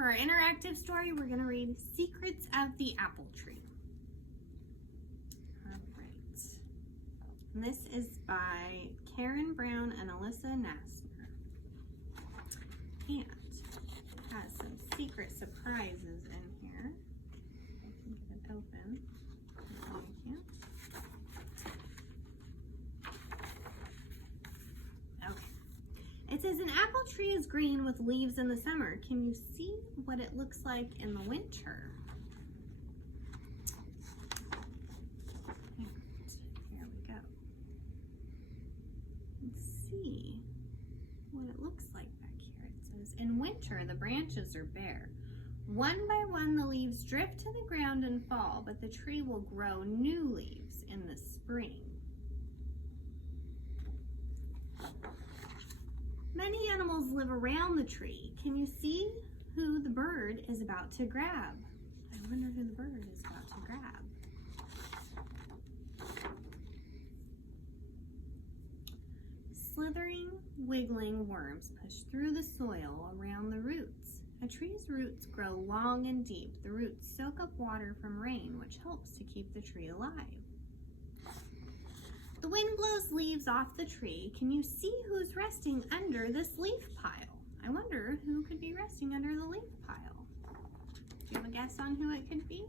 For our interactive story, we're going to read Secrets of the Apple Tree. All right. And this is by Karen Brown and Alyssa Nassner. And it has some secret surprises in here. I can get it open. No, I can't. It says, an apple tree is green with leaves in the summer. Can you see what it looks like in the winter? And here we go. Let's see what it looks like back here. It says, in winter, the branches are bare. One by one, the leaves drift to the ground and fall, but the tree will grow new leaves in the spring. Many animals live around the tree. Can you see who the bird is about to grab? I wonder who the bird is about to grab. Slithering, wiggling worms push through the soil around the roots. A tree's roots grow long and deep. The roots soak up water from rain, which helps to keep the tree alive. The wind blows leaves off the tree. Can you see who's resting under this leaf pile? I wonder who could be resting under the leaf pile. Do you have a guess on who it could be?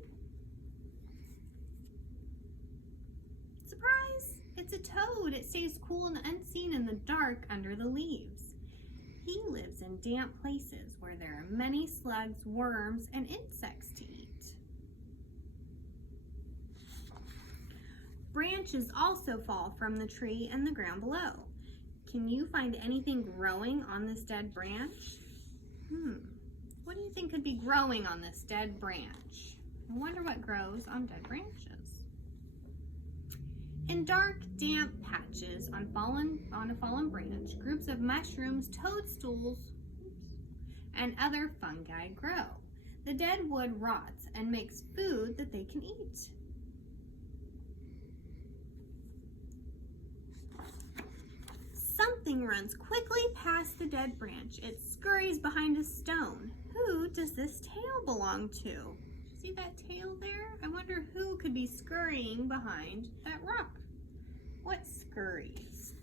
Surprise! It's a toad. It stays cool and unseen in the dark under the leaves. He lives in damp places where there are many slugs, worms, and insects to eat. Branches also fall from the tree and the ground below. Can you find anything growing on this dead branch? What do you think could be growing on this dead branch? I wonder what grows on dead branches. In dark, damp patches on a fallen branch, groups of mushrooms, toadstools, and other fungi grow. The dead wood rots and makes food that they can eat. Something runs quickly past the dead branch. It scurries behind a stone. Who does this tail belong to? See that tail there? I wonder who could be scurrying behind that rock. What scurries?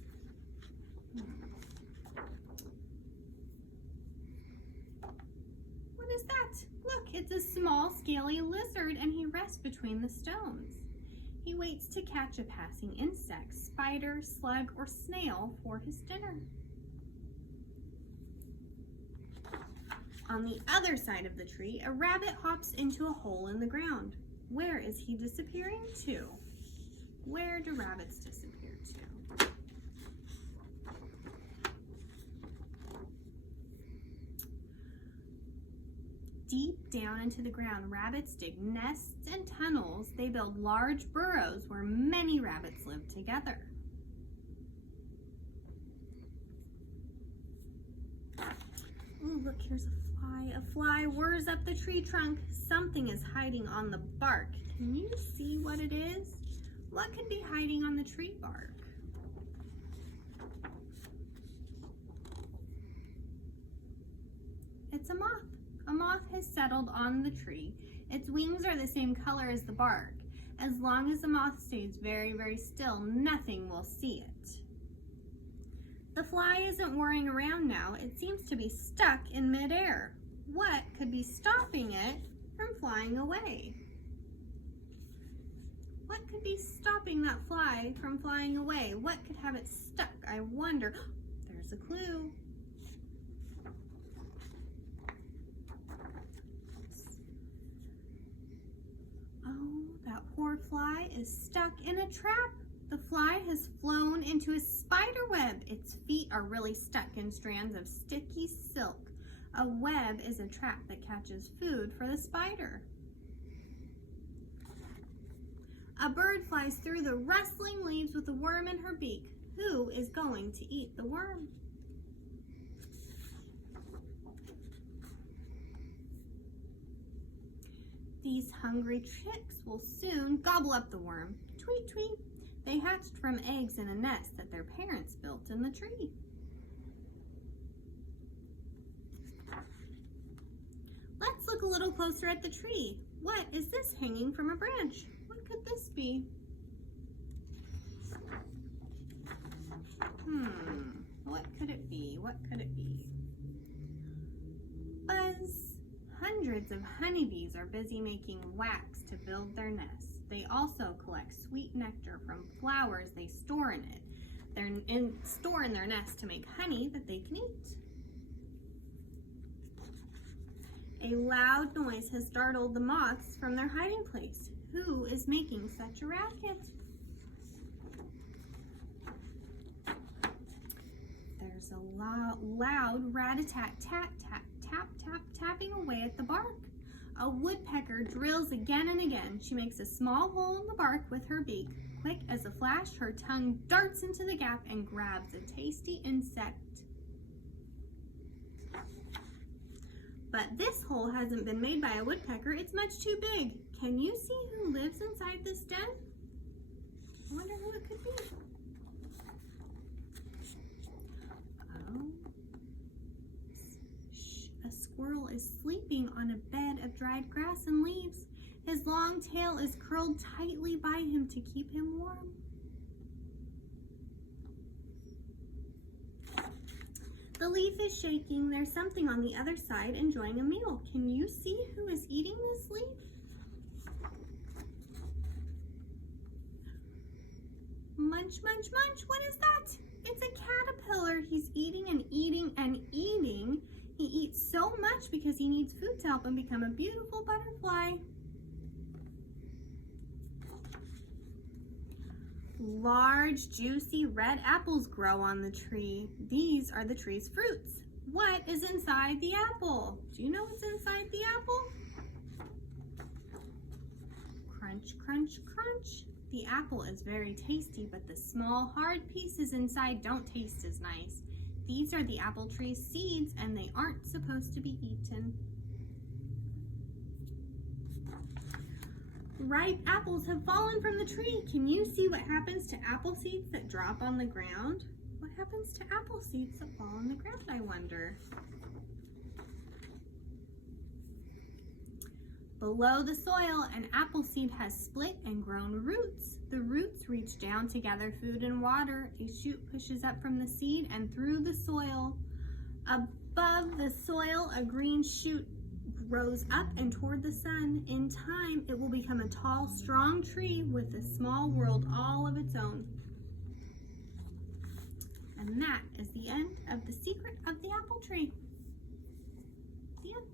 What is that? Look, it's a small, scaly lizard, and he rests between the stones. He waits to catch a passing insect, spider, slug, or snail for his dinner. On the other side of the tree, a rabbit hops into a hole in the ground. Where is he disappearing to? Where do rabbits disappear to? Deep down into the ground, rabbits dig nests and tunnels. They build large burrows where many rabbits live together. Ooh, look, here's a fly. A fly whirs up the tree trunk. Something is hiding on the bark. Can you see what it is? What could be hiding on the tree bark? It's a moth. A moth has settled on the tree. Its wings are the same color as the bark. As long as the moth stays very, very still, nothing will see it. The fly isn't whirring around now. It seems to be stuck in midair. What could be stopping it from flying away? What could be stopping that fly from flying away? What could have it stuck? I wonder. There's a clue. Oh, that poor fly is stuck in a trap. The fly has flown into a spider web. Its feet are really stuck in strands of sticky silk. A web is a trap that catches food for the spider. A bird flies through the rustling leaves with a worm in her beak. Who is going to eat the worm? These hungry chicks will soon gobble up the worm. Tweet, tweet. They hatched from eggs in a nest that their parents built in the tree. look a little closer at the tree. What is this hanging from a branch? What could this be? What could it be? What could it be? Buzz! Hundreds of honeybees are busy making wax to build their nests. They also collect sweet nectar from flowers they store in it. Store in their nest to make honey that they can eat. A loud noise has startled the moths from their hiding place. Who is making such a racket? There's a loud rat-a-tat-tat-tap-tap tapping away at the bark. A woodpecker drills again and again. She makes a small hole in the bark with her beak. Quick as a flash, her tongue darts into the gap and grabs a tasty insect. But this hole hasn't been made by a woodpecker. It's much too big. Can you see who lives inside this den? I wonder who it could be. Oh. A squirrel is sleeping on a bed of dried grass and leaves. His long tail is curled tightly by him to keep him warm. The leaf is shaking. There's something on the other side enjoying a meal. Can you see who is eating this leaf? Munch, munch, munch. What is that? It's a caterpillar. He's eating and eating and eating. He eats so much because he needs food to help him become a beautiful butterfly. Large, juicy red apples grow on the tree. These are the tree's fruits. What is inside the apple? Do you know what's inside the apple? Crunch, crunch, crunch. The apple is very tasty, but the small, hard pieces inside don't taste as nice. These are the apple tree's seeds, and they aren't supposed to be eaten. Ripe apples have fallen from the tree. Can you see what happens to apple seeds that drop on the ground? What happens to apple seeds that fall on the ground, I wonder? Below the soil, an apple seed has split and grown roots. The roots reach down to gather food and water. A shoot pushes up from the seed and through the soil. Above the soil, a green shoot grows up and toward the sun. In time, it will become a tall, strong tree with a small world all of its own. And that is the end of The Secret of the Apple Tree. The end.